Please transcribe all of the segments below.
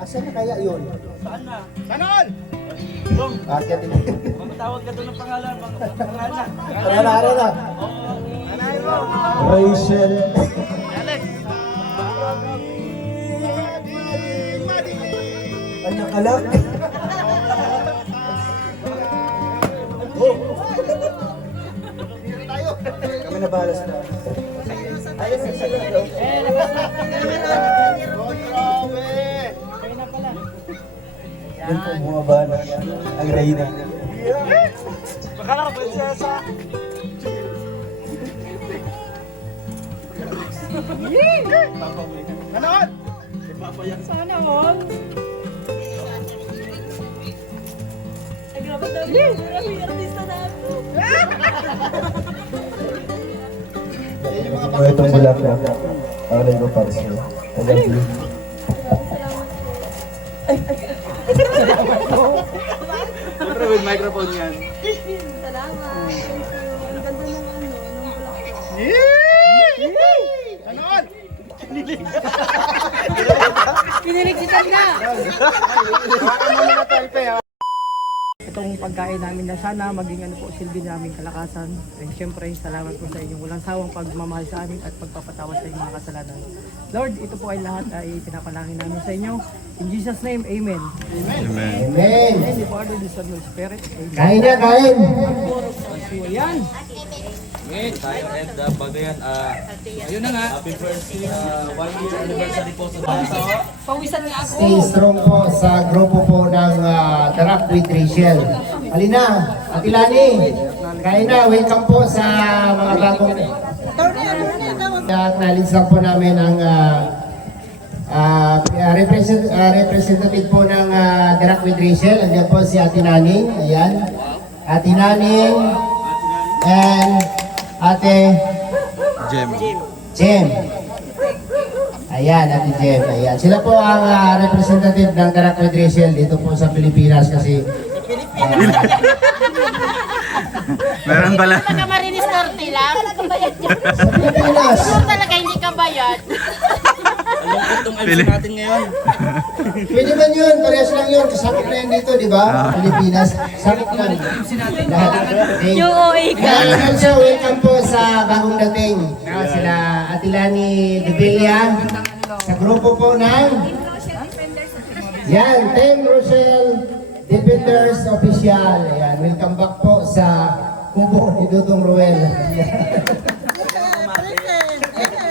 Asan na kaya yun? Saan na? Sanon! Dong, Bakit? magtawag ka doon ng pangalan. Pangalan. Ano na? Rachel. Alex. Kanya kalak. Kami na bahala sa ayun na sila. Yan po bumaba na ang Reyna. Bakala ka, prinsesa. Sanon! Sana all. Ay, grabe dali. Grabe yung artista na ako. O itong bulaklak. Aray ko para sa'yo. I love you. Siyempre with microphone yan. Salamat. Thank you. Ang ganda ng ng black. Sanon! Kinilig si Tanda. Hawakan mo muna talpe ha. Itong pagkain namin na sana maging ano po silbi namin kalakasan. And syempre, salamat po sa inyong walang sawang pagmamahal sa amin at pagpapatawas sa inyong mga kasalanan. Lord, ito po ay lahat ay pinapalangin namin sa inyo. In Jesus' name, Amen. Amen. Amen. The Father, the Son, the Spirit. Amen. Kain na, kain. So, yan. Ngayon, tayo and Bagayan. Ayun na nga. Happy birthday. 1 year anniversary po sa bata. Pawisan nga ako. Stay strong po sa grupo po ng Tarak with Rachel. Halina, Atilani. Kain na, welcome po sa mga bagong... Acknowledge lang po namin ang representative po ng Tarak with Rachel. Andiyan po si Ate Naning. Ayan. Ate Naning. And Ate Jem. Ayan, Ate Jem. Ayan. Sila po ang representative ng Tarak with Rachel dito po sa Pilipinas kasi Meron pala. Talaga Marinis Norte lang. sa Pilipinas. Kung talaga hindi ka bayad. Alungkot tong MC natin ngayon. Pwede man yun, parehas lang yun. Kasakit na yun dito, di ba? Pilipinas. Sakit lang. Lahat. Okay. UOA ka. Ayan, also, welcome po sa bagong dating. Sila Atilani De Villa. Sa grupo po ng yan, Team Rochelle Defenders Official. Ayan, welcome back po sa kubo ni Dudong Ruel.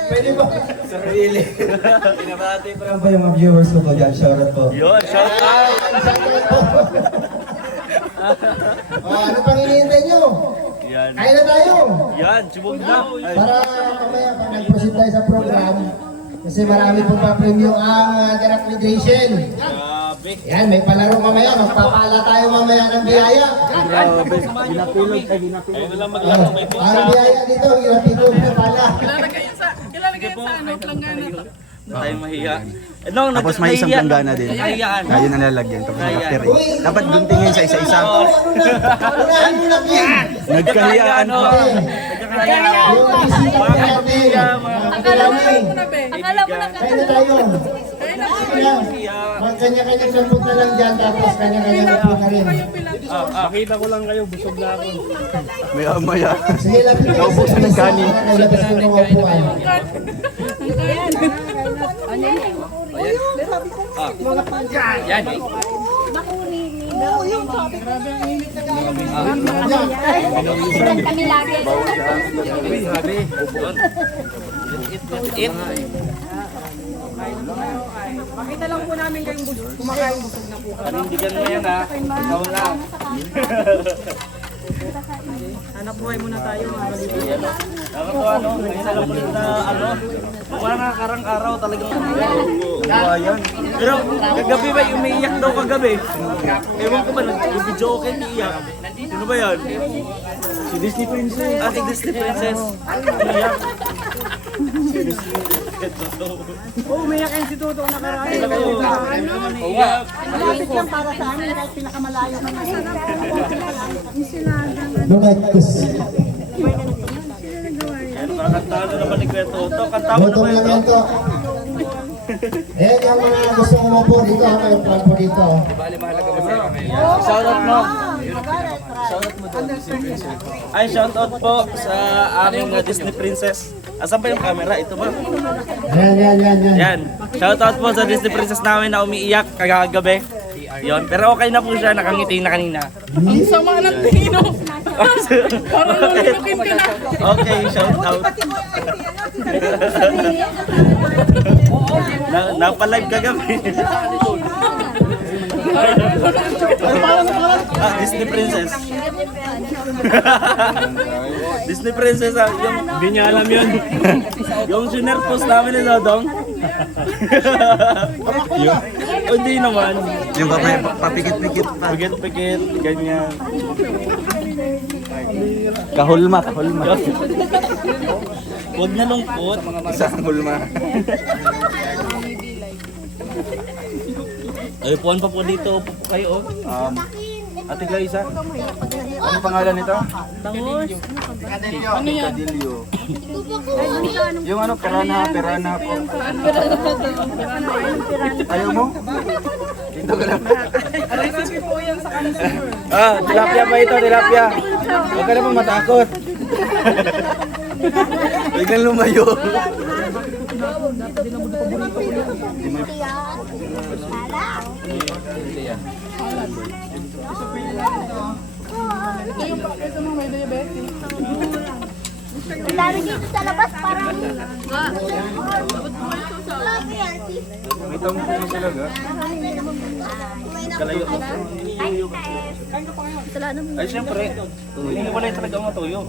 Pwede ba? Sarili. Pinabati pa. Ano ba yung mga viewers ko dyan? Shoutout po. Yun, shout out. Ano pang hinihintay nyo? Yan. Kain na tayo! Yan, subog na. Ay, Para mamaya pag nag-proceed tayo sa program, kasi marami pong pa-premium ang Tarak with Rachel. grabe. Yan, may palaro mamaya, magpapala tayo mamaya ng biyaya. Grabe. Ginapilog. Ay, ginapilog. Ayun na lang maglaro. May Ang biyaya dito, ginapilog na pala. Ilalagay yan sa ano, planggana. na tayong mahiya. Eh, no, Tapos may isang planggana din. Nahiyaan. Ayun ang lalagyan. Tapos nakapir. Dapat guntingin sa isa-isa. Unahan mo na yan! Nagkahiyaan Ano? pa. Nagkakahiyaan. Yung bisita Mga natin, kaibigan, mga Akala mo kaibigan. na be. Akala mo na Kain na tayo. Sige lang. Magkanya-kanyang sampot na lang dyan, tapos kanya-kanyang sampot na rin. Makita ko lang kayo, busog na ako. Maya-maya. Sige, lapit na Naubos ng kanin. Labas ko ng upuan. Yan. Kami lagi. Grabe. Eat. Makita lang po namin kayong kumakain busog na po. Panindigan mo yan ha. Ikaw lang. Hanap buhay muna tayo. Nakakatuwa no? May isa lang ulit na ano. Parang nakarang araw talagang yan. Pero kagabi ba umiiyak daw kagabi? Ewan ko ba, nag-video okay iiyak. Sino ba yan? Si Disney Princess. Ah, si Disney Princess. Umiiyak. Oh, umiyak yan si Toto nakaraan. Umiiyak. Malapit lang para sa amin kahit pinakamalayo na Lumakas. Kantado naman ni Kuya Toto. Kanta mo Botong naman lang ito. yan to. Ayan yung mga gusto umupo dito. May upuan po dito. Shoutout mo. Ay, shoutout po sa aming Disney Princess. Asan ba yung camera? Ito ba? Yan. Yan. Shoutout po sa Disney Princess namin na umiiyak kagagabi. Yon. Pero okay na po siya, nakangiti na kanina. Ang sama ng tingin mo. Parang lulukin ka na. Okay, shoutout. Napalive kagabi. Disney Princess. Disney Princess, hindi niya alam yun. Yung junior post namin ni Dodong. Hindi naman. Yung papikit-pikit pa. Pigit-pigit, ganyan. Kahulma. Huwag na lungkot. Isang hulma. Ay, puwan pa po dito. Upo po kayo. Ate Glaisa, ano pangalan nito? Ano yan? Cadillo. Yung ano, pirana po. Ayaw mo? Dito ka lang. Tilapia pa ito, tilapia. Huwag ka naman matakot. Biglang lumayo. Lalo dito sa labas, parang... May tamo po sila ga? Kalayo. Ay, siyempre. Hindi wala talaga ang matuyo.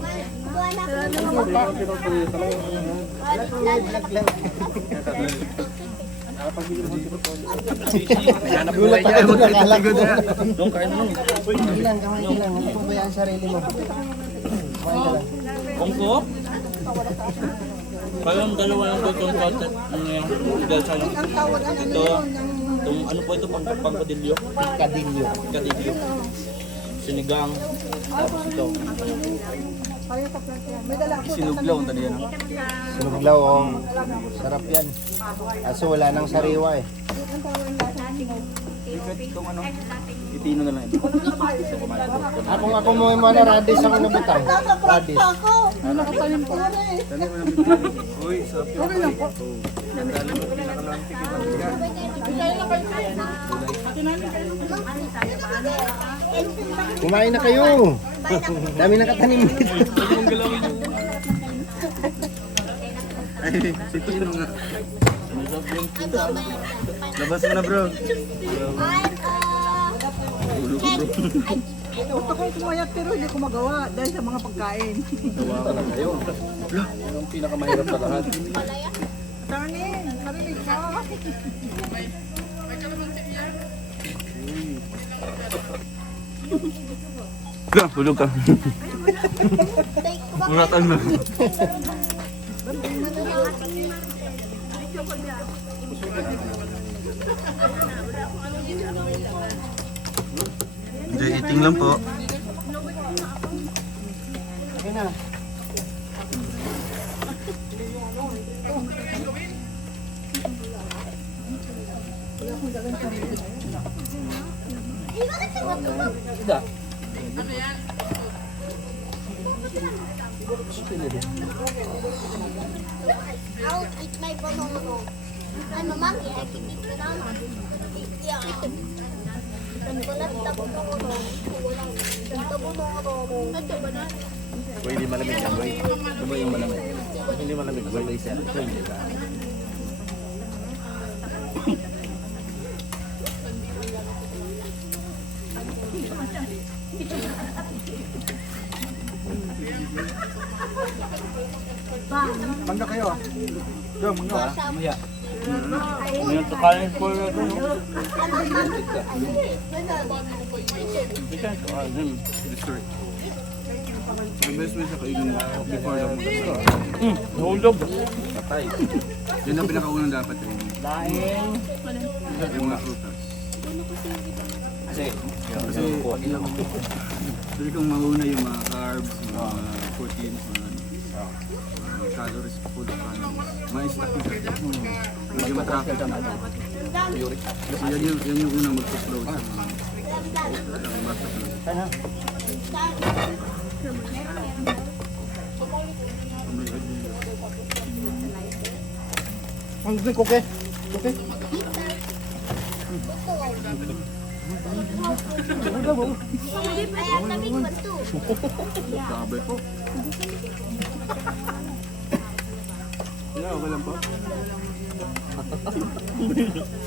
Gulat tayo magkakalago na. Doon kain mo. Ilang, hindi po ba yan sarili mo? Bongko? Kayong dalawa lang po itong content. Ano yan? Dahil sa ano? Ito. Itong ano po ito? Pangkadilyo? Kadilyo. Sinigang. Tapos ito. Isinuglaw ang tali yan. Sinuglaw, sarap yan. Kaso wala nang sariwa eh. Itong ano? Itino na lang ito. Kung ako mo yung mga radis ang nabutang. Radis. Uy, sarap yun. Kumain na kayo. Dami nakatanim dito. Ay, sito yun nga. Labas mo na bro. Gusto kong sumayat pero hindi ko magawa dahil sa mga pagkain. Yan ang pinakamahirap sa lahat. Tanin, narinig ka. Hulog ka. Muratan mo. Enjoy eating lang po. I'll eat my banana. I'm a monkey, I can eat banana. Yeah. Boy, hindi malamig yan, boy. Ito ba yung malamig? Hindi malamig, boy. Ito hindi ka. Mangga kayo ah. Yo, mangga. Mamaya. Ngayon sa kanin po na ito. Dessert. Ang best way sa kainin mo before the mag-start. Hulog. Patay. Yun ang pinakaunang dapat yun. Laing. Yung mga frutas. Kasi pwede kang mauna yung mga carbs, mga proteins, mga calories, full of calories. Ma-stuck na siya. Medyo matraffic. Kasi yan yung unang magpa-slow sa mga Ano? Ang gusto ko ke. Okay. Kaya tabi ko to. sabi ko. Yeah, okay lang po.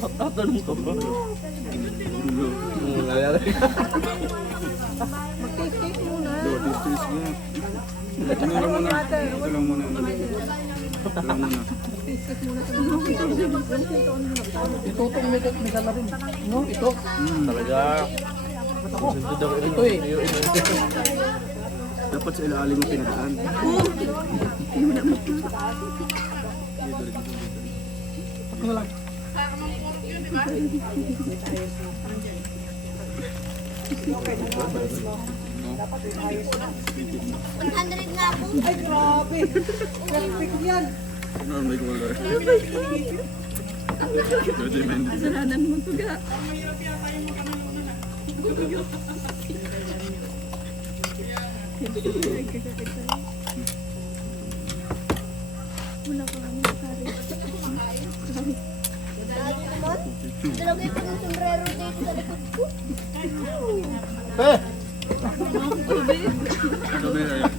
Tatanong ka ba? Mag-taste muna. Tis nga. Ito lang muna. Ito lang muna. Ito lang muna. Ito itong may gala rin. No, ito. Talaga. Ito eh. Dapat sa ilalim mo pinadaan. $100 nga po. Ay, grabe. Perfect yan. Ano may color? Kasalanan mo to ga. Wala pa kami sorry. Dali naman. Dalagay ko ng sombrero dito sa likod ko. Sabi na yan.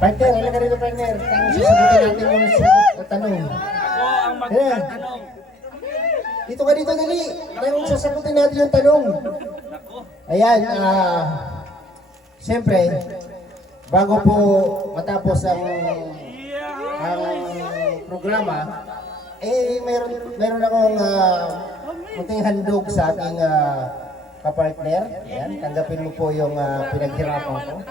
Partner, halika rito partner. Tanong sasagutin natin yung sagot o tanong. Ako ang Ayan. magtatanong. Dito ka dito, dali. Tanong sasagutin natin yung tanong. Ayan, siyempre, bago po matapos ang programa, meron akong munting handog sa ating kapartner. Ayan, tanggapin mo po yung pinaghirapan ko.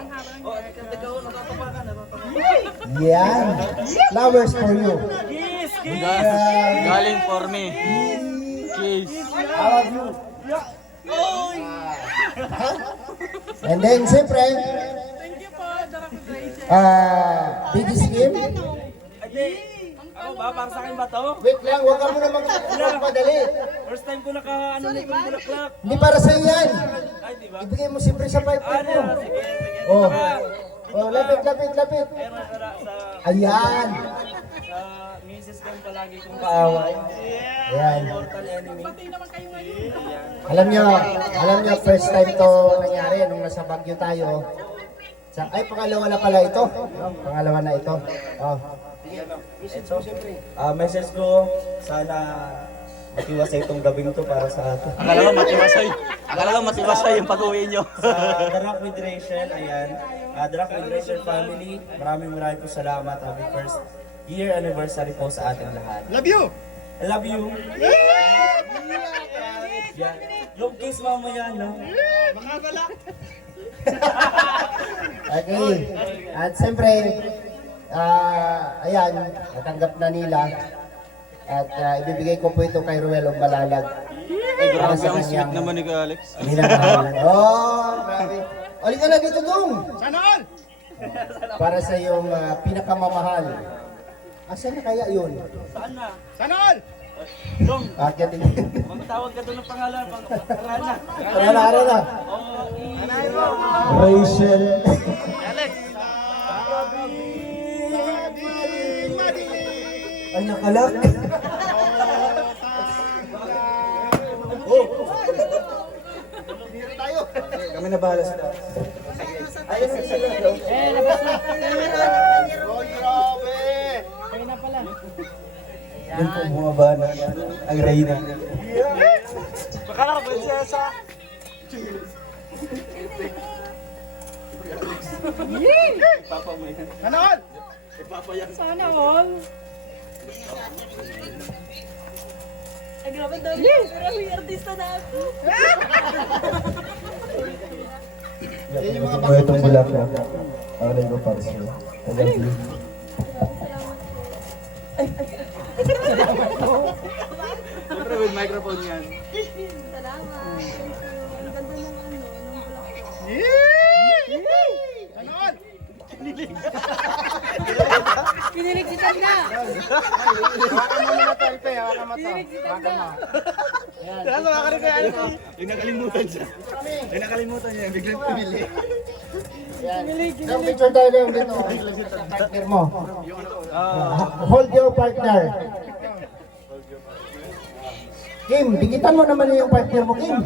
Yan, flowers for you. Kiss! Kiss! Galing for me. Kiss! All of you. Ha? And then, siyempre, BG Scheme. Ate, ako ba? Para sa akin ba to? Wait lang, huwag ka muna magpadali. First time ko naka nitong bulaklak. Hindi para sa yan. Ay, di ba? Ibigay mo siyempre sa pipe mo. Sige, sige. Oh. Dito ba? Oh, lapit. Sa Ayan. misis ko palagi kong kaaway. Ayan. Mortal enemy. Alam nyo, first time to nangyari nung nasa Baguio tayo. Ay, pangalawa na pala ito. Pangalawa na ito. Oh. Message ko, sana matiwasay itong gabing to para sa atin. Akala ko matiwasay yung pag-uwi nyo. Sa The Rock with Rachel, ayan. The Rock with Rachel family, maraming po salamat. Happy first year anniversary po sa ating lahat. Love you! I love you! Yeah. Yung kiss mamaya, no? Okay. At siyempre, ayan, natanggap na nila. At ibibigay ko po ito kay Ruel Balalag. Para sa kanyang ni Alex. minamahal. Oh, grabe. Oli ka na dito, Dong. Sana all! Para sa iyong pinakamamahal. Asan na kaya yun? Saan na? Sana all! Dong, Bakit? magtawag ka doon ng pangalan. Pangalan. Ano na? Rachel. Ay, nakalak. Kami na bahala sa Ayun na sila. Oh, grabe! Yan po bumaba na ang Reyna. Baka na prinsesa. Papa mo yan. Sana all! Papa yan. Sana all. Ay, grabe daw. Grabe yung artista na ako. Yan yung mga bakit. Itong bulaklak. Aray ko para sa'yo. I love you. Siyempre with microphone yan. Salamat. Thank you. Ang ganda ng nung bulaklak. Sana all! Pinilig si Tanda. Hawakan mo muna to, Alpe. Hawakan mo to. Pinilig si Hawakan mo. Kaya sa ka rin kay Alex. Yung nakalimutan siya. Yung nakalimutan niya. Biglang pumili. Yan. Isang picture tayo lang dito. Sa partner mo. Hold your partner. Kim, dikitan mo naman yung partner mo, Kim.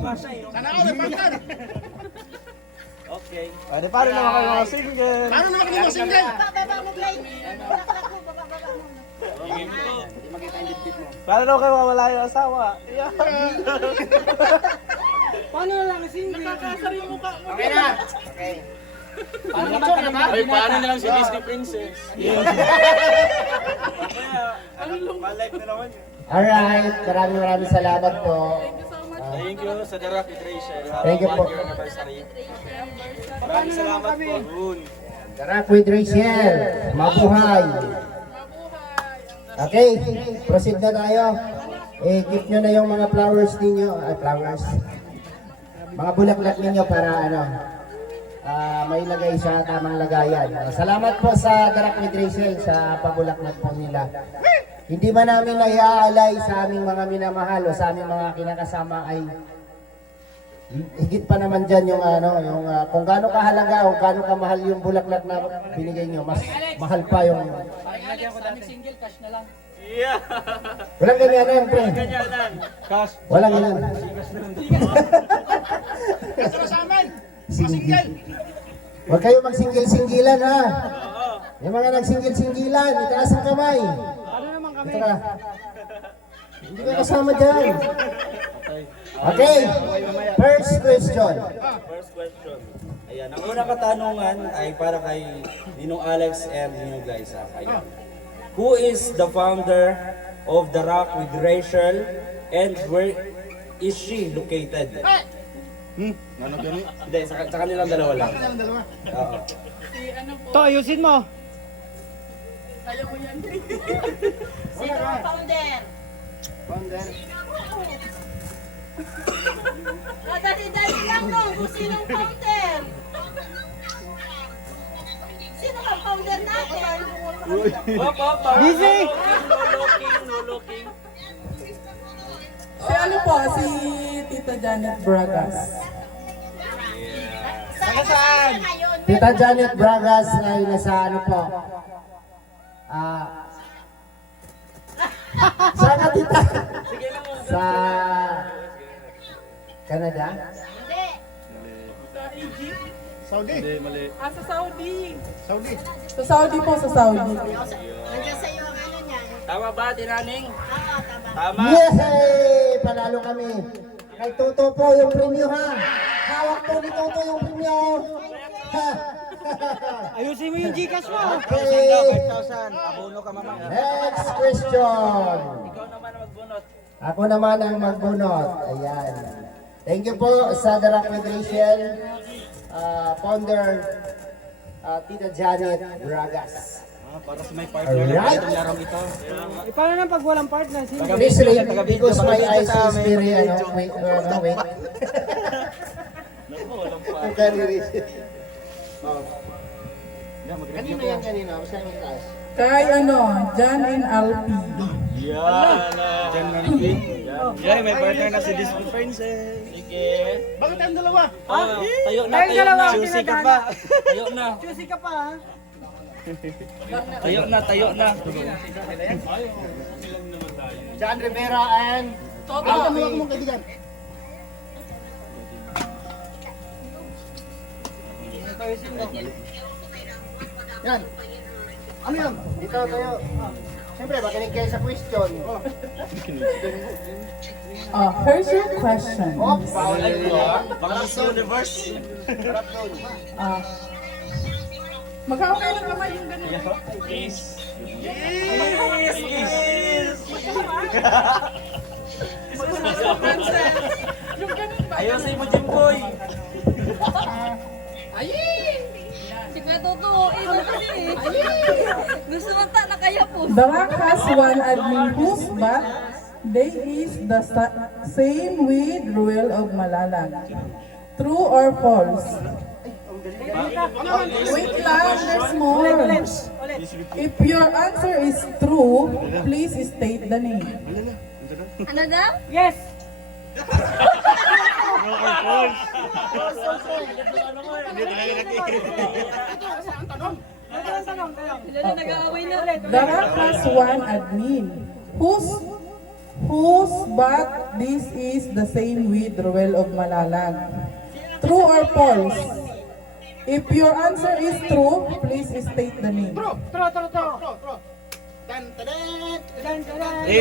Sana all, partner! Okay. Pwede pa rin naman kayo mga single. Paano naman kami mga single? Baba mo, Blake. Bulaklak mo, baba mo. Paano daw kayo mawala yung asawa? Paano na lang single? Nakakasar yung mukha mo. Okay na. Okay. Ay, paano na lang si Disney Princess? Malive na naman yun. Alright, maraming salamat po. Thank you sa The Rock with Rachel. Thank you po. Happy 1 year anniversary. Maraming salamat po. Yun. The Rock with Rachel. Mabuhay. Okay, proceed na tayo. Gift nyo na yung mga flowers ninyo. Ay, flowers. Mga bulaklak ninyo para may lagay sa tamang lagayan. Salamat po sa The Rock with Rachel sa pabulaklak po nila. Hindi ba namin naiaalay sa aming mga minamahal o sa aming mga kinakasama ay higit pa naman dyan yung kung gaano kahalaga o gaano kamahal yung bulaklak na binigay nyo, mas mahal pa yung... Single cash na lang. Yeah. Walang ganyanan, pre. Ganyanan. Cash. Walang ganyanan. Kasama sa amin! Single. Huwag kayo magsinggil-singgilan, ha? Oo. Yung mga nagsinggil-singgilan, itaas ang kamay. Ano naman kami? Ito ka. Hindi ka kasama dyan. Okay. First question. First question. Ayan, ang unang katanungan ay para kay Ninong Alex and Ninong Glyza. Ayan. Who is the founder of The Rock with Rachel and where is she located? Ano gani? Hindi, sa kanilang dalawa lang. Oo. To, ayusin mo. Sino ang founder? Dali-dali lang no, kung sinong founder. Sino ang founder natin? Hop, hop, hop. Busy! No looking, no looking. Si ano po, si Tita Janet Bragas. Saan? Tita Janet Bragas ay nasa ano po? Saan ka, tita? Sa Canada? Saudi. Sa Saudi. Saudi. Sa Saudi po, sa Saudi. Nandiyan sa'yo ang ano niya. Tama ba, Tinaning? Oo, tama. Tama. Yay! Panalo kami. Kay Toto po yung premyo ha. Hawak po ni Toto yung premyo. Ha? Ayusin mo yung Gcash mo. Okay. 5,000. Abono ka, mama. Next question. Ikaw naman ang magbunot. Ako naman ang magbunot. Ayan. Thank you po sa The Rock Federation, founder Tita Janet Bragas. Para sa may partner Alright. itong larong ito. Paano nang pag walang partner? Sino? Please read because my eyes is very wait. Kanina yan kanina, basta yung taas. Kay ano, Jan and Alpi. Yeah, may partner na si Disney Princess. Sige. Bakit ang dalawa? Tayo na, Tayong tayo dalawa na. ang Susi ka pinadala. pa. Tayo na. Juicy ka pa ha? Tayo na, tayo na. John Rivera and Alpi. Yan. Ano yan? Dito tayo. Siyempre, makinig kayo sa question. Here's your question. Oh, bawal Ay, yun. baka Miss Universe. Harap doon. Magkakakay lang naman yung ganun. Kiss. Kiss, kiss. Yung ganun ba? Ayusin mo, Jimboy. Si Kuya Toto, ito kasi eh. Gusto mong na kaya po. The Rock has one admin whose birthday is the same with Ruel of Malalag. True or false? Wait lang, there's more. If your answer is true, please state the name. Ano daw? Yes! Sila na nag-aaway na ulit. The Rock has one admin whose but this is the same with Ruel of Malalag. True or false? If your answer is true, please state the name. True.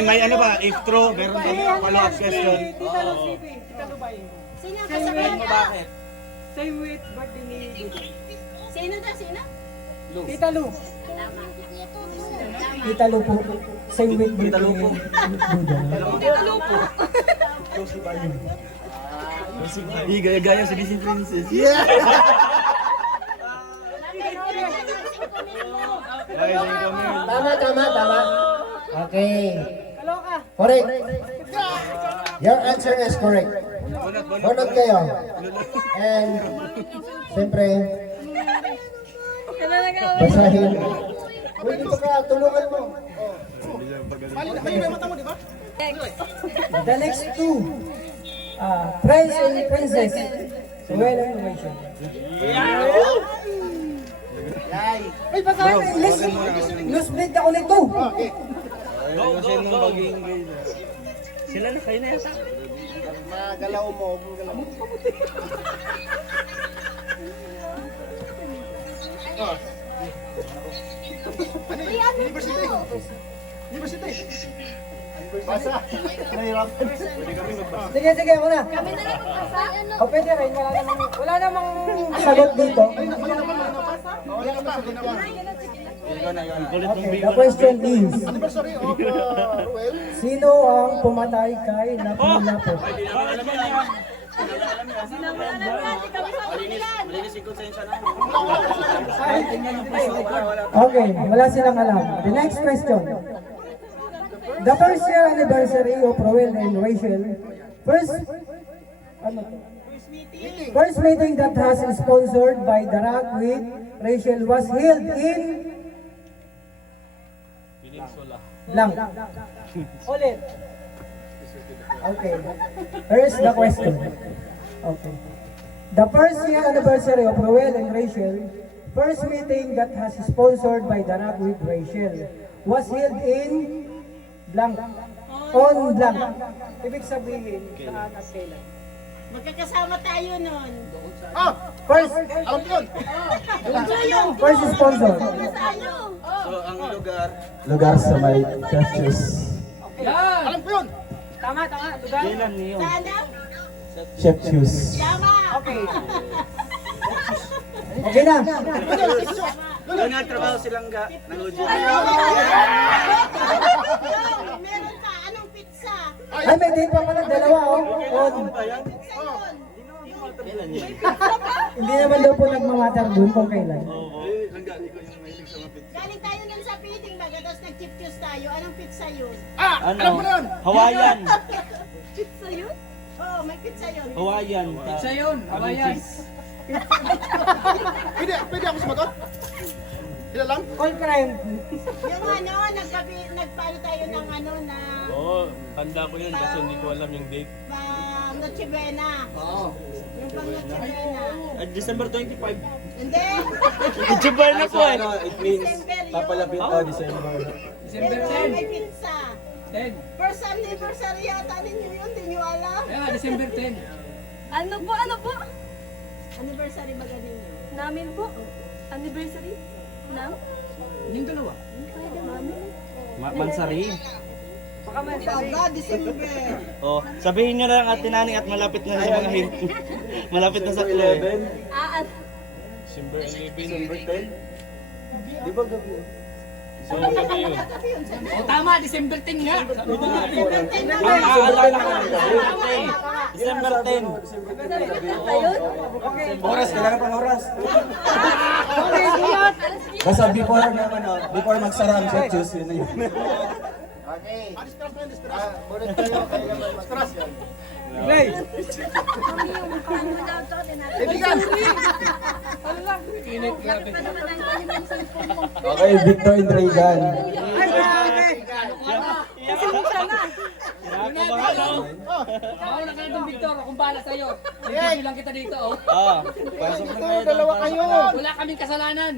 May ano ba? If true, meron ba follow-up question? Tita Lucy, Tita Lubay. Sino ang Same kasama with, niya? Bakit? same with birthday ni Dudu. Sino daw? Sino? Tita Lu. Tama. Tita Lu po. Same with Tita Lupo. Tita Lu po. Hindi, gaya-gaya sa Disney Princess. Tama. Okay. Kaloka. Correct. Your answer is correct. Bunot kayo. And, siyempre, Sila nag-aaway. basahin. Uy, dito ka, tulungan mo. The next two. Prince and Princess. Well information. Ay, basahin mo English. Newsblade ako nito. Go. Sila na, kayo na yata. Magalaw mo, magalaw mo. Basa. Nahirapan. Sige, ako na. Kami na lang magbasa. Ano? O pwede rin, wala namang sagot dito. Okay, the question is, sino ang pumatay kay Lapu-Lapu? Okay, wala silang alam. The next question. The first year anniversary of Roel and Rachel First meeting that has sponsored by The Rock with Rachel was held in blank. Ulit. Okay. Here's the question. Okay. The first year anniversary of Roel and Rachel, first meeting that has sponsored by The Rock with Rachel was held in blank. On blank. Ibig sabihin, saan at kailan? Magkakasama tayo nun. First, first sponsor. Tayo. So, ang lugar, Lugar sa may churches. Tama, lugar. kailan niyo? Sana? Chef Shoes. Tama. Okay na. Doon nagtrabaho silang ng Ujo. Meron ka. Anong pizza? Ay, may date pa pala, dalawa oh. On. Pizza yun. Kailan niyo? Hindi naman daw po nagmamatter dun kung kailan. Galing tayo nun sa meeting baga, tapos nag-chip-chus tayo. Anong pizza yun? Ano? Hawaiian. Pizza yun? Oo, may pizza yun. Hawaiian. Pizza yun, Hawaiian. Pwede ako sumagot? Sila lang? All crime. Yung ano, nagpalo tayo ng ano na Tanda ko yun kasi hindi ko alam yung date. pang Noche Buena. Oo. Yung pang Noche Buena. December 25. Hindi. December na po eh. It means December yun. papalapit December. December Pero 10. may pizza. 10. First anniversary yata ninyo yun, hindi nyo alam. Kaya December 10. Ano po? Anniversary baga ninyo. Namin po. Anniversary. Nang? Yung dalawa. Mansari. Baga, December. Oh, sabihin nyo na lang Ate Nani at malapit na sa mga hint. Malapit na sa clue. December 11. December 10? Di ba gabi? So, gabi yun. O tama, December 10 nga. Sabi ko nga. Aalala ko. December 10. Oras, kailangan pang oras. Basta before magsara ang Chef Shoes, yun na yun. Okay. Bulit kayo. Mas yun. Ray! Okay, Victor and Reagan. Ako na ka na Victor, akong bahala sa'yo. Hindi lang kita dito, oh. Ah, pasok na kayo. Dalawa kayo. Wala kaming kasalanan.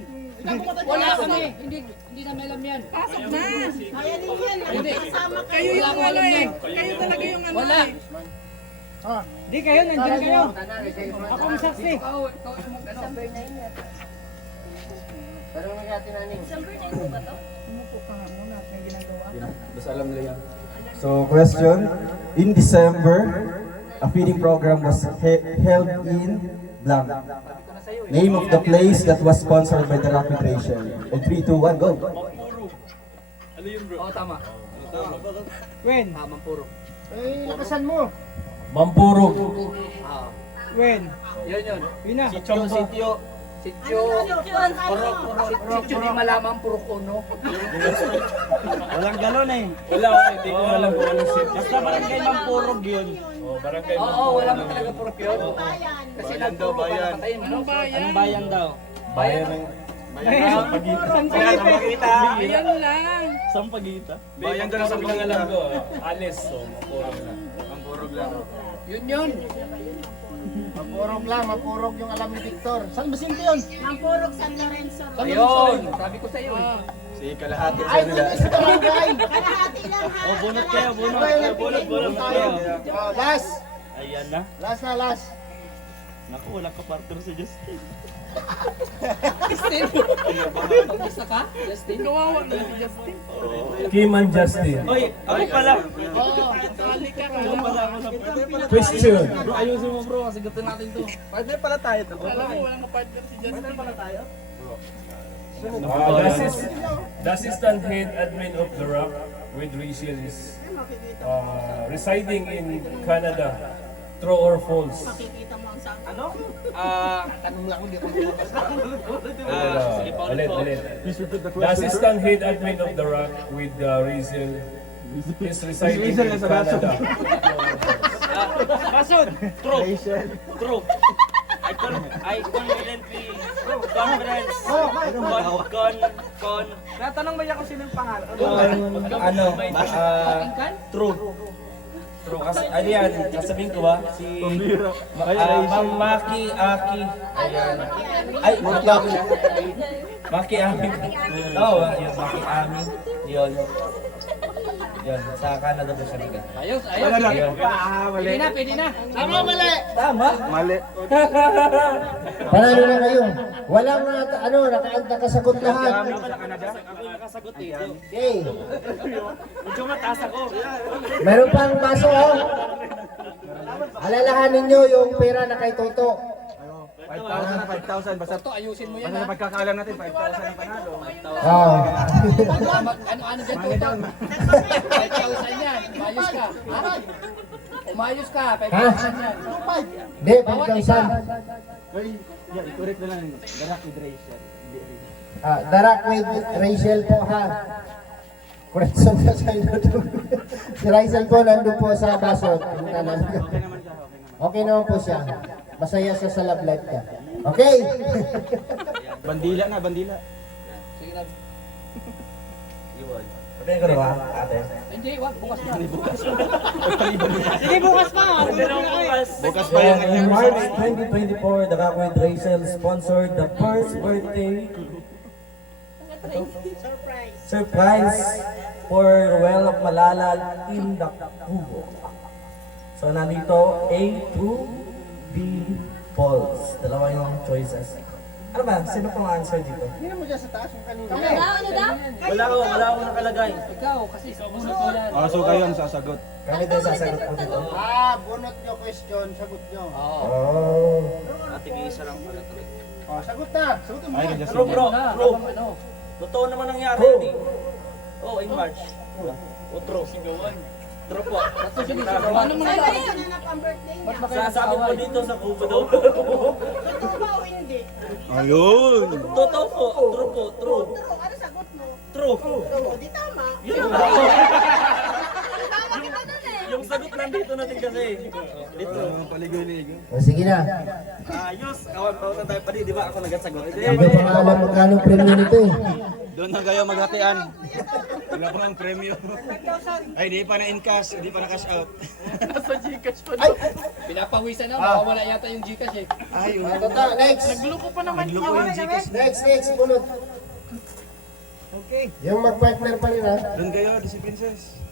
Wala kami. Hindi namin alam yan. Ayan din yan. Hindi. Kasama kayo. Wala akong alam yan. Kayo talaga yung ano. Wala. Di kayo, nandiyan kayo. Ako ang saksi. Tanong na natin nanin. Basta alam nila yan. So, question. In December, a feeding program was held in blank. Name of the place that was sponsored by the Rapid Rachel. And 3, 2, 1, go! Ano yun bro? Oo, tama. When? Eh, lakasan mo. Mampurog. When? Yun. Yun na. Sityo. Sityo di malamang puro kuno. Walang galon eh. Wala, hindi ko alam kung anong shit. Basta barangay Mampurog yun. Oh, barangay Oo, wala man talaga puro yun. Bayan. Kasi nagpuro ka na patayin. Anong bayan daw? Bayan ng... Ayan lang. Sampagita. Bayan doon sa mga alam ko. Alis, so mapurog lang. Mampurog lang. Yun. Mapurog yung alam ni Victor. Saan ba sinti yun? Mampurog San Lorenzo. Ayun, sabi ko sa'yo eh. Si kalahati Ay, sa nila. sa barangay. Kalahati lang ha. Oh, bunot kayo. Bunot kayo. Last. Ayan na. Last. Naku, wala ka partner sa Justin. Gusto ka? Justin? Kawawa na si Justin. Kim and Justin. Oy, ako pala. Ako pala ako sa question. Bro, ayusin mo bro, sagutin natin to. Partner pala tayo. Alam mo, walang partner si Justin. The assistant head admin of The Rock with Rachel is residing in Canada. True or false? Makikita mo ang sa... Tanong lang hindi ko Ulit. The assistant head admin of The Rock with Rachel is residing in Canada. Basod! True! True! I confidently conference Natanong mo niya kung sino yung pangalan. true. True. Kasi, ano yan, sasabihin ko ba? Si Ma'am Maki Aki. Ayan. Ay, Maki Ami. Oo, yun, Maki Ami. Yun. Yun, sa Canada po siya nag- Ayos. Pwede na. Tama? Mali. Panalo na kayo. Walang nakasagot lahat. Ako nakasagot eh. Okay. Medyo mataas ako. Meron pang baso, oh. Alalahanin nyo yung pera na kay Toto. 5,000. Basta Ito, ayusin mo yan basta ha. pagkakaalam natin, 5,000 ang panalo. Oh. Ano dyan tuto? 5,000 yan. Umayos ka. Ha? Umayos ka. 5,000 yan. Hindi, 5,000. Correct na lang. Darak with Rachel. Darak with Rachel po, ha. Correction ka sa inyo doon. Si Rachel po nandun po sa baso. Okay naman po siya. Masaya siya sa love life niya. Okay? Bandila na, bandila. Sige na. Patayin ko na ba, ate? Hindi, wag. Bukas na. Bukas pa yan. In March 2024, the Rock with Rachel sponsored the first birthday surprise for Ruel of Malala in the Kubo. So nandito A to B Falls. Dalawa yung choices. Ano ba? Sino pang answer dito? Ano daw? Wala akong nakalagay. Ikaw, kasi sumunod mo yan. So kayo ang sasagot. Kami tayo sasagot po dito. Bunot nyo question, sagot nyo. Oh. Ate, isa lang pala talaga. Sagot na. Sagot mo. Ay, just True, bro. True. Ano? Totoo naman nangyari True. yun eh. Oh, in March. O, true. True po. Ano mo na lang? Ba't ba Sasabi ko dito sa kubo daw. Totoo ba o hindi? Ayun! Totoo po. True po. True. Ano sagot mo? True. Oo, di tama. Yun. Tama kita dun eh. Yung sagot nandito natin kasi. Dito. Paligoy-ligoy. Sige na. Ayos. Kawan-kawan na tayo pa di ba? Ako nagsagot. Hindi pa nga alam magkano premyo nito eh. Doon na kayo maghatian. Wala pa ang premyo. Ay, di pa na in cash, di pa na cash out. Pinapawisan na, mawawala yata yung Gcash eh. Ayun. Toto, next. Nagluko yung Gcash. Next, bunot. Okay. Yung mag-partner pa rin, ha? Doon kayo, si Princess.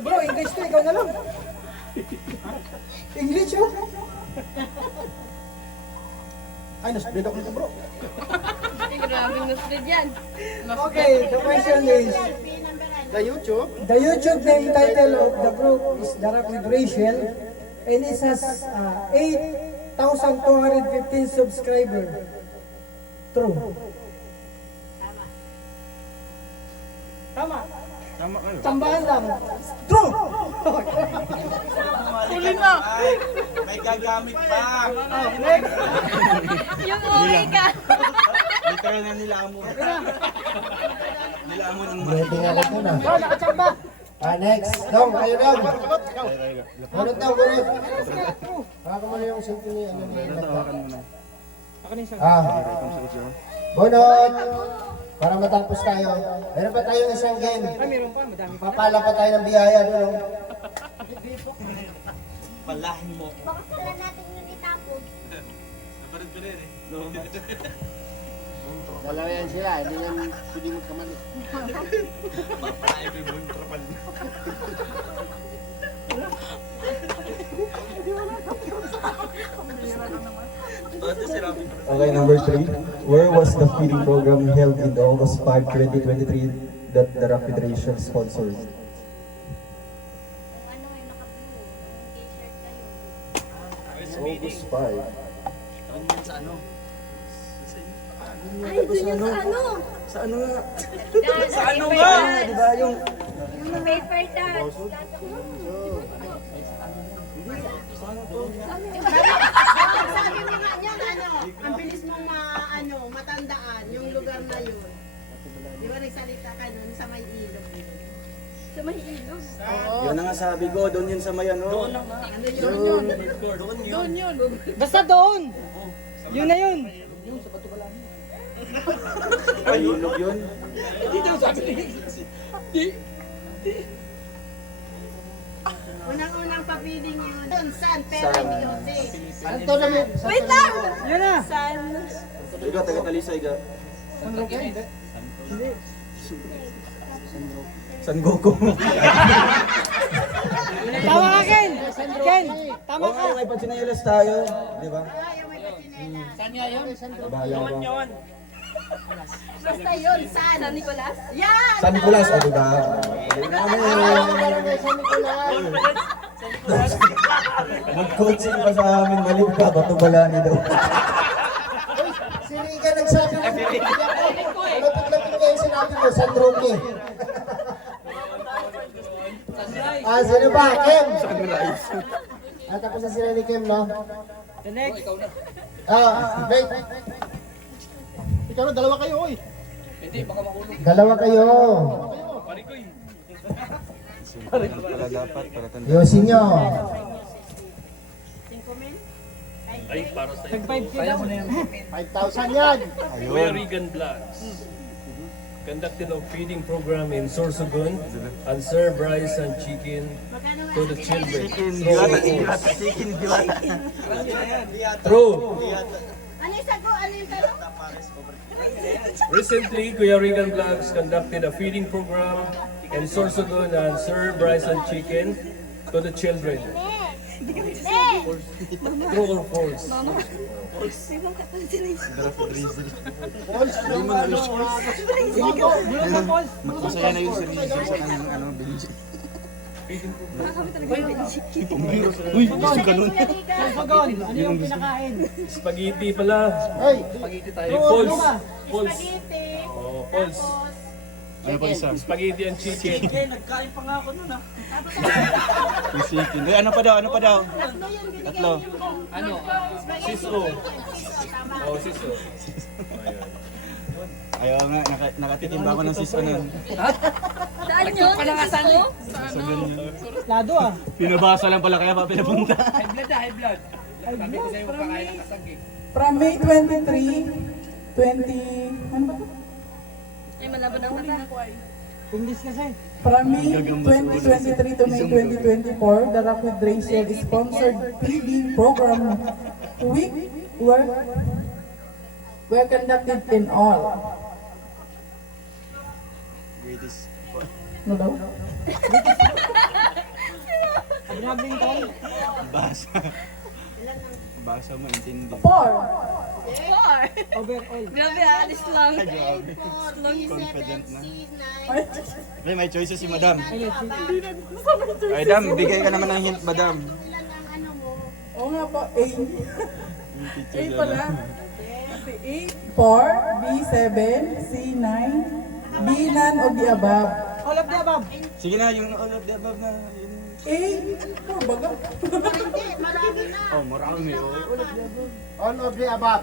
Bro, English to, ikaw na lang. English yun? Ay, naspread ako nito, bro. Maraming nasrid yan. Okay, the question is, the YouTube name title of the group is The Rock with Rachel, and it has 8,215 subscribers. True. Tama. Tama kayo. Tambahan lang. True! Huli na. May gagamit pa. Yung uwi ka. Literal na nilamon. Nilamon ang Buti nga lang yun, ah. Next. Dong, kayo dong. Bunot daw, bunot. Baka mo na yung cellphone ni ano ni Bunot. Para matapos tayo. Meron pa tayong isang game. Meron pa, madami. Papala pa tayo ng biyaya doon. Palahin mo. Bakit pala natin yung itapon? Dalawa yan sila, hindi yan pwede magkamali. Okay, number 3. Where was the feeding program held in August 5, 2023 that the Rock with Rachel sponsored? Yung ano yung naka-blue, yung t-shirt kayo. August 5. Sa ano? Ay, dun yung sa ano? Sa ano nga? Sa ano nga? Di ba yung... Yung paper tag. Sabi mo nga niyan, ano, ang bilis mong matandaan yung lugar na yun. Di ba nagsalita ka nun sa may ilog? Sa may ilog. Yun na nga sabi ko, doon yun sa may ano. Doon yun. Basta doon. Yun na yun. Ay, ilog yun. Unang-unang papiling yun. San, pero hindi Jose. Santo naman. Wait lang! Yun na. San? Ikaw, taga-Talisay ka. San Goku. Tama ka, Ken. Ken, tama Oo ka. nga, may pagsinelas tayo. Di ba? Bahala ba? Basta yun, San. San Nicolas? Yan! San Nicolas, o di ba? Mag-coaching pa sa amin, mali ka, bato balani daw. Si Riga nagsabi ng malapit-lapit kayo sinabi mo, San Roque. Sino ba? Kim? Tapos na sila ni Kim, no? The next. Wait. Ikaw na, dalawa kayo, oy. Dalawa kayo. Para dapat, para tanda. Yosin nyo. Ay, para sa iyo. Tag-5 kaya mo na yan. 5,000 yan. Kuya Regan Vlogs conducted a feeding program in Sorsogon and served rice and chicken to the children. True. Ano yung sago? Ano yung tanong? Recently, Kuya Regan Vlogs conducted a feeding program in Sorsogon and served rice and chicken to the children. True or false? Masaya na yung servisyo sa kanyang ano, Benji. Uy, gusto ka nun. Sagon, ano yung pinakain? Spaghetti pala. Hey, False. False. Spaghetti. Oh, false. Ano pa isa? Spaghetti and chicken. Nagkain pa nga ako nun ah. Yung chicken. Uy, ano pa daw? Ano pa daw? Tatlo yun, binigay Tatlo. niyo po. Ano? Siso. Tama. Oh, siso. Ayaw nga, nakatitimba ako ng sis nun. Saan yun? Siso? Lado ah. Pinabasa lang pala kaya pa pinapunta. From May 23, 20, ano ba ito? Ay, malaban ang mata. English kasi. From May 2023 to May 2024, the Rock with Rachel sponsored feeding program week were conducted in all. Ano daw? Grabing tol. Basa mo, intindi. 4. Four. Overall. Grabe, alis lang. Confident na. C9. May choices si madam. Ay, dam, bigay ka naman ng hint, madam. Ilan ang ano mo? Oo nga po, A. A pala. A4, B7, C9, B none of the above. All of the above. Sige na, yung all of the above na. Yun. A4, baga. Hindi, marami na. Oh, marami. Oh. all of the above.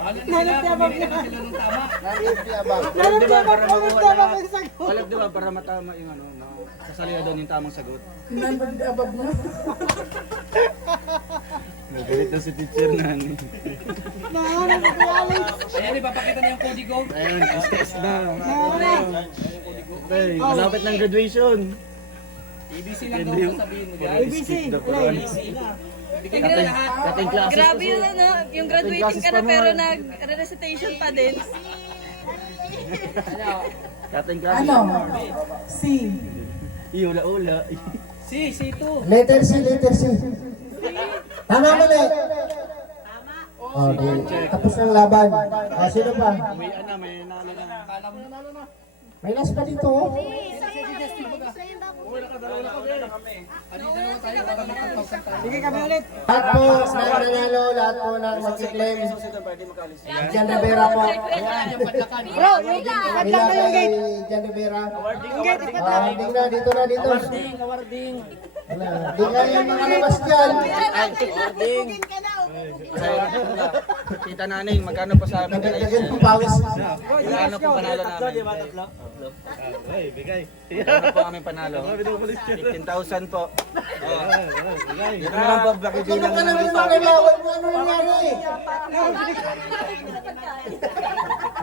All of the above na. All of the above. Alam di ba, para All of the makuha above na. ang sagot. Alam di ba, para matama yung ano, kasali na doon yung tamang sagot. None of the above na. Nagalit na si teacher na. Ayan, ipapakita na yung code ko. Ayun, test na. Okay, malapit ng graduation. ABC lang daw Yung sabihin mo. ABC, Kating classes. Grabe yun, ano? Yung graduating ka na pero nag-recitation pa din. Kating classes. Ano? C. Iula-ula. C2. Letter C, letter C. Tama mali. Okay, tapos ng laban. Sino pa? May ano, may nalo na. May last pa dito. Oh. Sige kami ulit. Lahat po ng nanalo, lahat po ng mag-claim. Jan Rivera po. Bro, yung Bila lang na yung kay gate. Jan Rivera. Yung gate, ikat lang. Ding na, dito na, dito. Awarding. Wala. Di nga yung mga labas dyan. Bugin ka na. Tita Naning, magkano pa sa amin? Nagdagan po pawis. Magkano po panalo namin? Magkano po kami panalo? 15,000 po. Dito na lang po, bakibilang Ano naman naman dito. yung makilawan mo? Ano nangyari?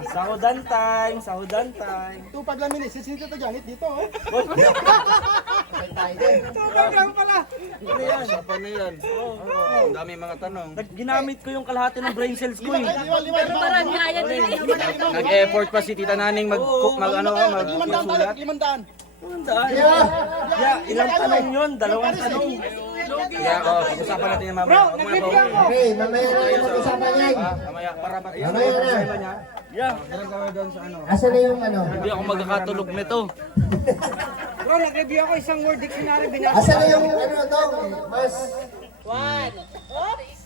Sahudan time, sahudan time. Tupad lang minis, sisito to dyan, dito oh. Isa pa na yan. Ang dami mga tanong. Ginamit ko yung kalahati ng brain cells ko eh. Pero parang kaya nila eh. Nag-effort pa si Tita Naning magsulat. 500. Yeah, ilang tanong yun? Dalawang tanong. Yeah, pag-usapan natin yung mamaya. Okay, mamaya na yung mag-usapan yan. Mamaya, para ba? Mamaya na. Yeah. Meron kami doon sa ano. Asa na yung ano? Hindi ako magkakatulog nito. Bro, nag-review ako isang word dictionary, binasa. Asa na yung ano daw? Mas...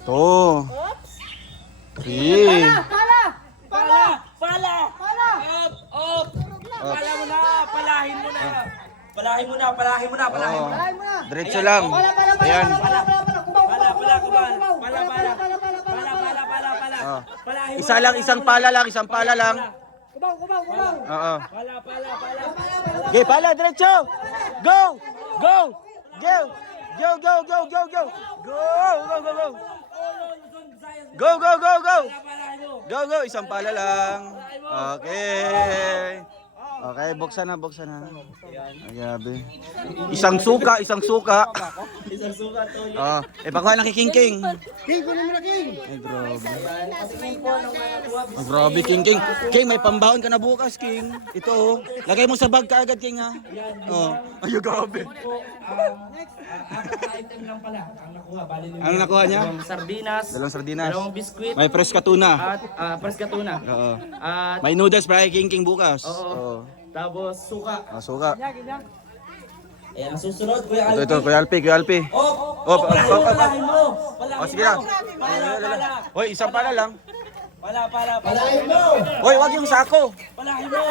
2 3 Diretso lang. Ayan. Isa lang, isang pala lang. Oo. Okay, pala, diretso. Go! Go! Go! Go, go, go, go, go! Go, go, go, go! Go, go, go, go! Go, go, isang pala lang. Okay. Okay, buksan na. Ay, grabe. Isang suka. Isang suka to. Pakuha lang kay King. King, kunin mo na King! Ay, grabe. Ay, grabe, King. King, may pambahon ka na bukas, King. Ito, oh. Lagay mo sa bag ka agad, King, ha? Oh. Ay, grabe. Item lang pala ang nakuha. Bali Ano nakuha niya? Dalawang sardinas. Dalawang biskwit May fresh ka tuna. at fresh katuna. Oo. At May noodles para kay King bukas. oo. Tapos suka. Suka. Ayan, ang susunod, Kuya Ito, Kuya Alpi. Oh, palahin mo. Oh, sige na. Hoy, isang pala lang. Palahin mo! Hoy, wag yung sako. Palahin mo.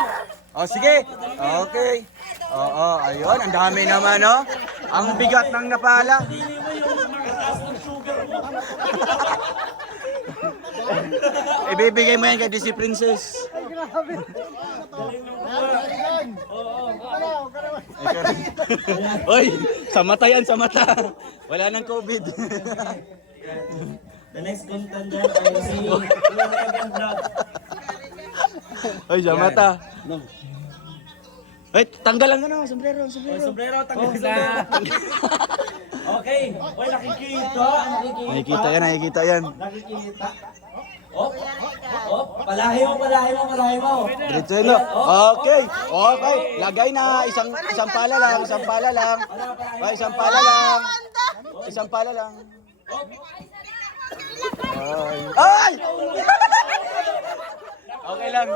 Oh, sige. Okay. Oo, ayun. Ang dami naman, no? Ang bigat ng napala. Ibibigay mo yan kay DC Princess. Hoy, sa mata yan, sa mata. Wala nang COVID. The next contender ay si Kuya Evan Vlog. Hoy, sa mata. Hoy, tanggalan ka na, sombrero. Sombrero, tanggal na. Okay. Oy, nakikita. Nakikita yan. Nakikita. Palahin mo. Diretso yun, no? Okay. Lagay na. Isang pala lang. Hoy, isang pala lang. Ay! Okay lang.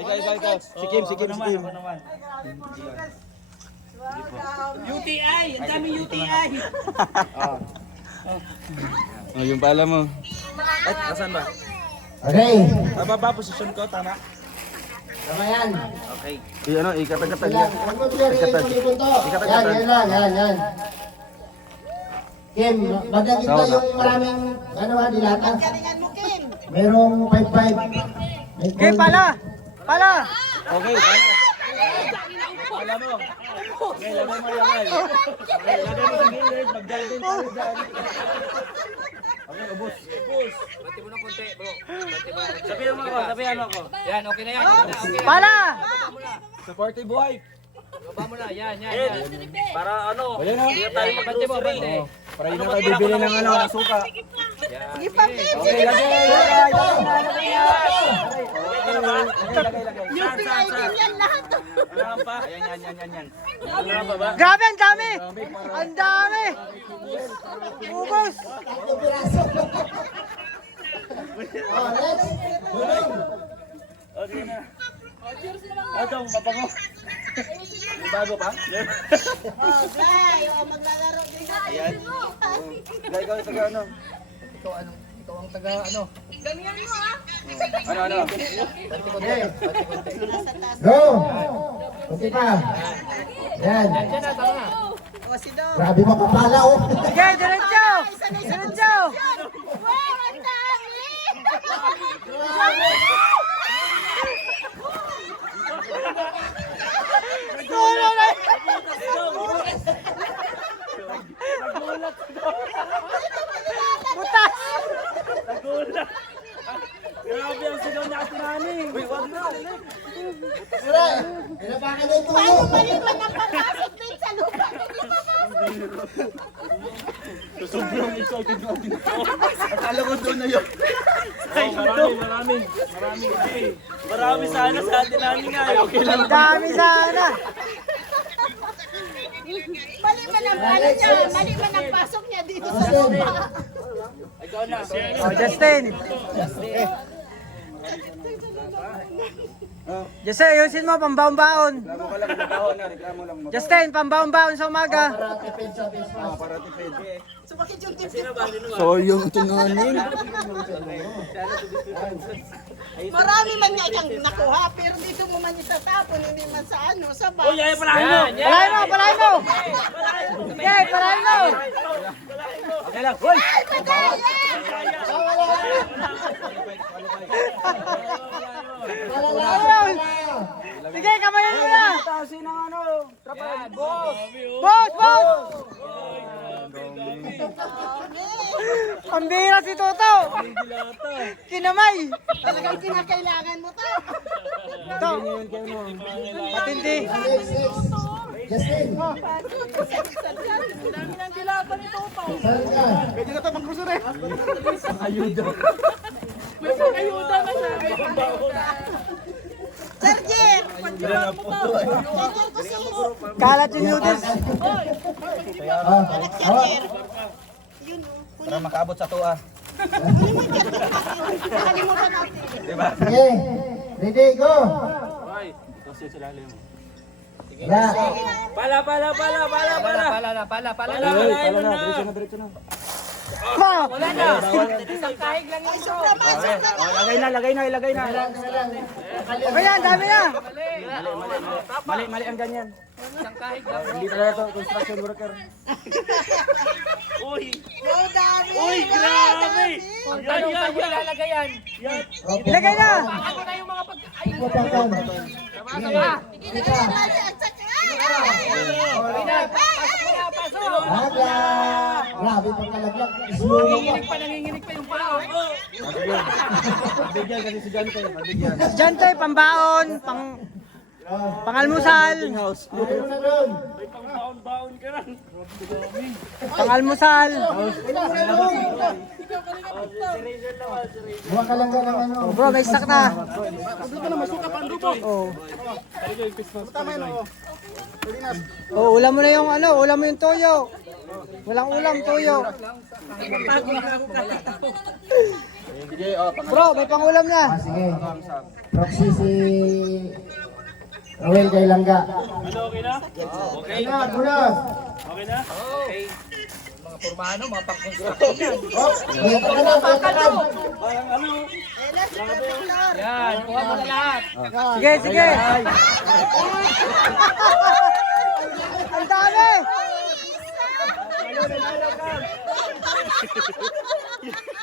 Ikaw. Si Kim. UTI! Ang daming UTI! Oh, yung pala mo. Asan ba? Okay, Tama ba? Posisyon ko, tama? tama yan. Okay. Ikapag-kapag. Huwag mo clear yung punto. Yan. Kim, magaganda yung maraming dilata. Merong 5-5. Okay, pala! Okay. Pala mo. Okay, lagay mo. Okay, lagay mo sa gilid. Mag-diving tayo dyan. Okay, ubos. Bati mo ng konti, bro. Sabihan mo ako. Yan, okay na yan. Pala! Supportive boy. Baba mo na, yan. Para ano? Wala na. Hindi tayo mag-grocery. Para yun na tayo bibili ng ng suka. Okay, lagay. Yan. Grabe, ang dami! Ang dami! Ubus! Next. Okay na. Ito, mabango. May bago pa? maglalaro din na. Ayan. Ikaw yung taga ano? Ikaw ang taga ano? Ganyan mo ah. Ano? Okay. Go! Kunti pa. Yan. Grabe makapala, oh. Sige, diretso! Diretso! Wow, ang dami! Tulong na! Butas! Grabe ang sigaw ni Ate Nani. Uy, wag na. Sira, inabakan na yung tulo. Paano maliban ang pagpasok din sa lupa? Hindi papasok. Sobrang excited na din ako. Akala ko doon na yun. Maraming. Marami sana sa Ate Nani nga. Okay lang. Ang dami sana! Maliban ang ano niya, maliban ang pasok niya dito sa lupa. Ikaw na. Oh, Justin! Justin, ayusin mo, pambaon-baon. Justin, pambaon-baon sa umaga. So yung tinanin. Marami man nga iyang nakuha, pero dito mo man itatapon, hindi man sa ano, sa box. Uy, ay, palahin mo. Palahin mo, palahin mo! Okay, palahin mo! Okay lang. Uy! Ay, madaya! Ayun! Sige, kamayan mo na! Boss! Pambira si Toto! Kinamay! Talagang kinakailangan mo to. Ito! Matindi! Justin. Saan ka? Sergey! Sergey, kasi Kalat yung noodles! Sergey. Yun o. Para makaabot sa tuwa. Nakalimutan natin. Sige. Ready, go. Yeah. Pala. Diretso na. Wala na! Isang kahig lang yun ito! Lagay na! Okay yan, dami na! Mali ang ganyan. Isang kahig lang. Hindi talaga ito, construction worker. Uy! Oh, dami! Uy, grabe! Ilagay na! Papakan. Grabe pang kalaglag. Nanginginig pa yung pao! Diyan tayo, pambaon, pangalmusal! Mayroon na doon. May pang-baon ka lang. Pangalmusal! Buwan ka lang ka ng ano. Bro, may stock na! Oh, ulam mo na yung ulam mo yung toyo. Walang ulam, toyo. Bro, may pangulam na. Sige. Proxy si Roel kay Langga. Okay na? Okay. Na, bulas. Okay na? Okay. Oh, bayatakan. Parang ano? Yan, kuha mo na lahat. Sige. Ang dami!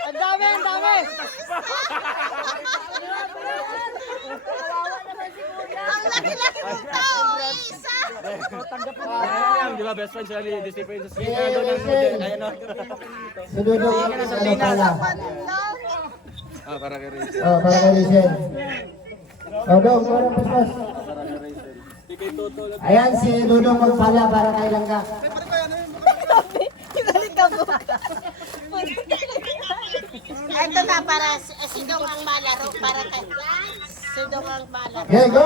Ang dami! Ang laki-laki ng tao, isa! Di ba best friend sila ni Discipline sa Sige, Singado ng Rachel. Ayan o. Sunod ano pala. Para kay Rachel. Oh, para kay Rachel. Oh, Dong, parang paspas. Kay Toto lang. Ayan si Dudong magpala para kay Langga. Ito na, para si Dong ang malaro. Para kay si Dong ang malaro. Okay, go!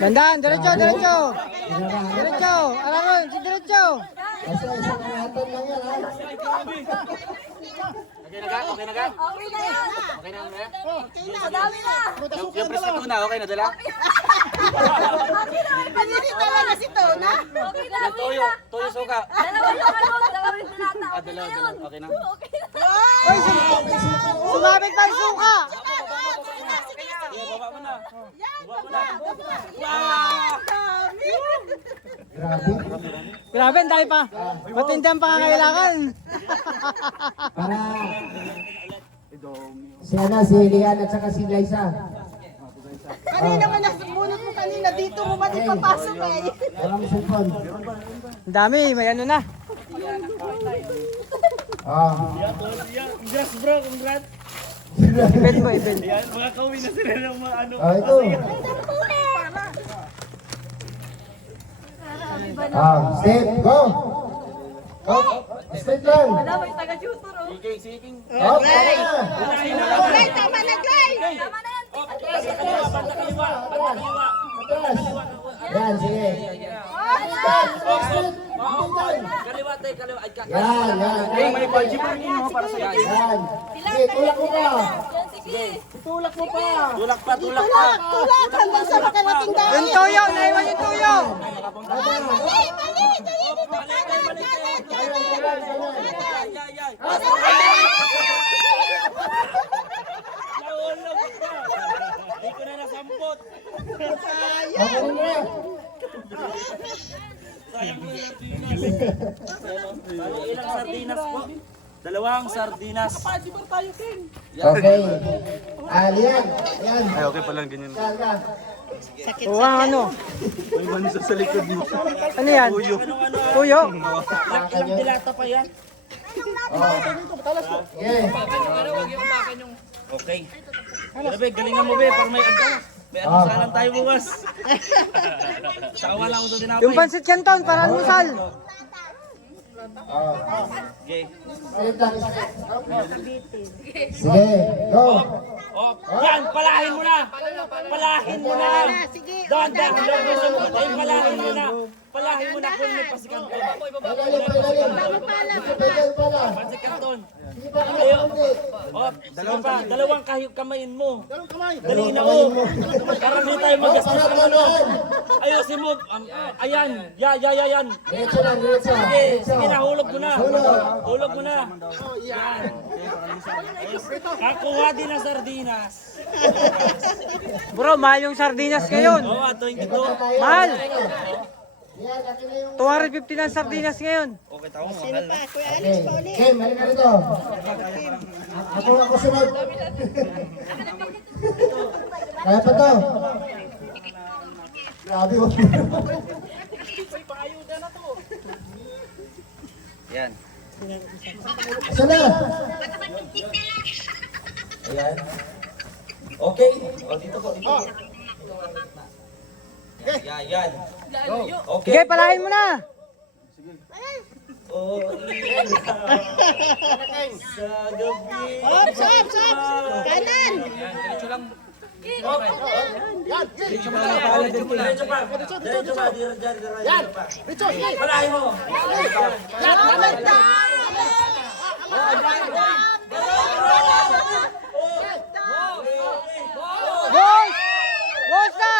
Gandaan, diretso! Arangon, diretso! Kasi isang hatan lang yan, ha? Okay na ga? Okay na yan. Okay na ba? Madami na. Yung presko na, okay na dala? Panili talaga si Tona. Okay na. Yung toyo suka. Dalawa yung pinata. Okay na Dalawa, yun. okay na. Okay na. Oy, sumabit pa yung suka! Baba mo na. Yan, Wow! Grabe. Grabe, ang dami pa. Matindi ang pangangailangan. Para si Lian at saka si Liza. Kanina man bunot mo kanina, dito mo ba di papasok eh? Walang cellphone. Ang dami, may ano na. Congrats bro, congrats. Event mo, event. Yan, mga kauwi na sila ng mga ano. Ito. Step, go! Go! Step lang! Wala, may taga-tutor, oh. Up, Gray, tama na, Gray! Tama na yan. Atras! Yan, sige. Kaliwa tayo, kaliwa. Ay, Yan, yan. may budget pa rin mo para sa iyo. Yan. Sige, tulak mo pa. Yan, sige. Tulak mo pa. Tulak pa, tulak pa. Tulak, tulak, hanggang sa makarating daan. Yung tuyo, naiwan yung tuyo. Mali, mali, dali dito, kanan, kanan, kanan. Naulog pa. Hindi ko na nasampot. Okay mo. Ilang sardinas po? Dalawang sardinas. Okay. Lian. Yan. Ay, okay pa lang ganyan. Yan ka. Uwa, ano? May manisa sa likod mo. Ano yan? Tuyo. Ilang dilata pa yan? Okay. Okay. Grabe, galingan mo be, para may may almusalan tayo bukas. Sawa lang ako sa tinapay. Yung pansit canton, para almusal. Okay. Step lang, step. Sige, go. Oh, yan, palahin mo na. Palahin mo na. Doon, gusto mo tayo, palahin mo na. Palahin mo na kung may pasikan ko. Palalim, palalim. Pedal pala. Pasikan doon. Sige pa, kayo. Oh, sige pa, dalawang kamayin mo. Dali na oh. Para hindi tayo magastos ng ano. Ayusin mo. Ayan. Yan. Diretso lang, diretso. Sige na, hulog mo na. Hulog mo na. Yan. Kakuha din ng sardinas. Bro, mahal yung sardinas ngayon. Oo, ato yung ito. Mahal. Yan, akin na yung... 250 na sardinas ngayon. Okay, tao mo. Mahal na. Okay. Kim, balik ka rito. Ako sunod. Kaya pa to. Grabe mo. Yan. Saan na? Ayan. Okay. O, dito po, dito po. Yan. Okay. Sige, palahin mo na. Oh, sa gabi. Sab, kanan. Diretso pa. Yan. Palahin mo. Yan, naman na. Boss! Boss na!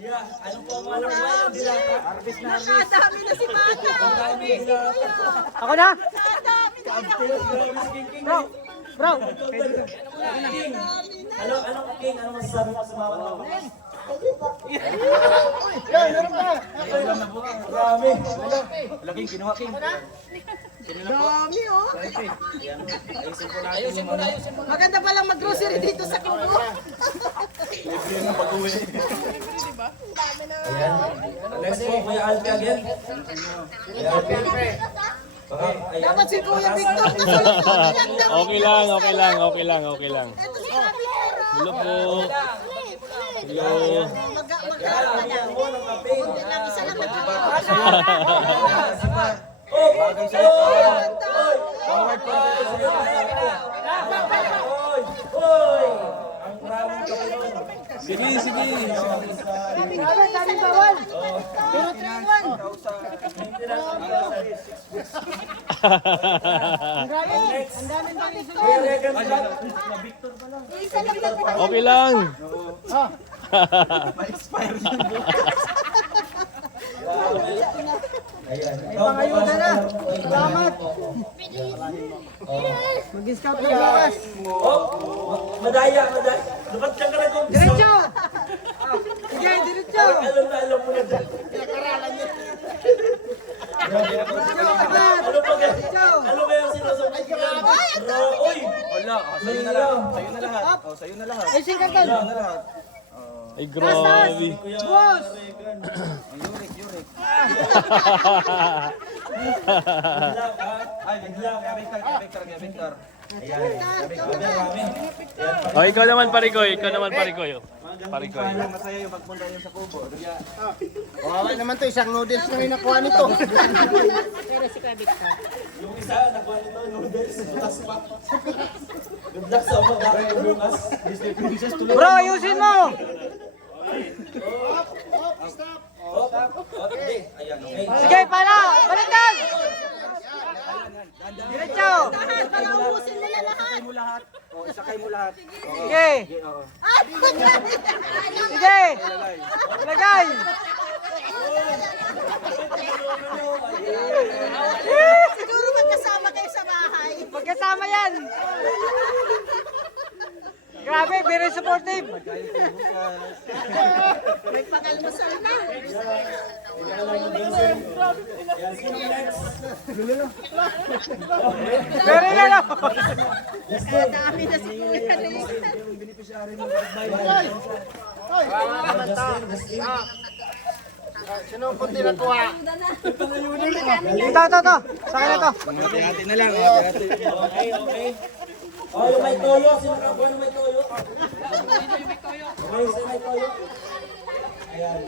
Yeah, ano po ang anak mo? Anong dilata? Harvest na harvest. Nadami na si Mata. Ako na? Nadami na. Bro! Ano, King? Ano masasabi mo sa mga mo? Marami. Laking kinuha, King. Dami oh. Maganda palang mag-grocery dito sa Kubo. Ayan. Next po, Kuya Alpi again. Kuya Alpi. Okay, ayan. Dapat si Kuya Victor. Okay lang. Ito si Javier. Hello po. Hello. Isa lang na Sige. Dami bawal. Pero 3-1. Isa lang na Okay lang. Pangayuda na. Salamat! Mag-scout na bukas! Madaya. Dapat siyang karag alam mo na dyan. Pinag-aralan niya. Ano ba yung sinusunod ko yan? Uy! Wala, sa'yo na lahat. Sa'yo na lahat. Oh, sa'yo na lahat. Ay, singkarton! Sa'yo na lahat. Ay, grabe. Boss! Yurik. Ay, bigla. Kaya Victor. Ayan, kami. Oh, ikaw naman Parikoy. Oh. Parikoy. Masaya yung pagpunta niyo sa kubo. Kawawa naman to, isang noodles na rin nakuha nito. Yung isa, nakuha nito, noodles. Butas pa. Good luck sa mga bukas. Disney Princess tuloy. Bro, ayusin mo! Okay. Ayan, okay. Sige, pala! Baliktad! Diretso! Para ubusin nila lahat. Isakay mo lahat. Sige! Sige! Lagay! Siguro magkasama kayo sa bahay. Magkasama yan! Grabe, very supportive! May pangalmasal na. Very na lang! Dami na si Kuya Rick. Sino ang kunti nakuha? Ito. Sa akin na to. Hati-hati na lang. Okay. Oh, yung may toyo. Sino ka yung may toyo? Okay, sino may toyo? Ayan.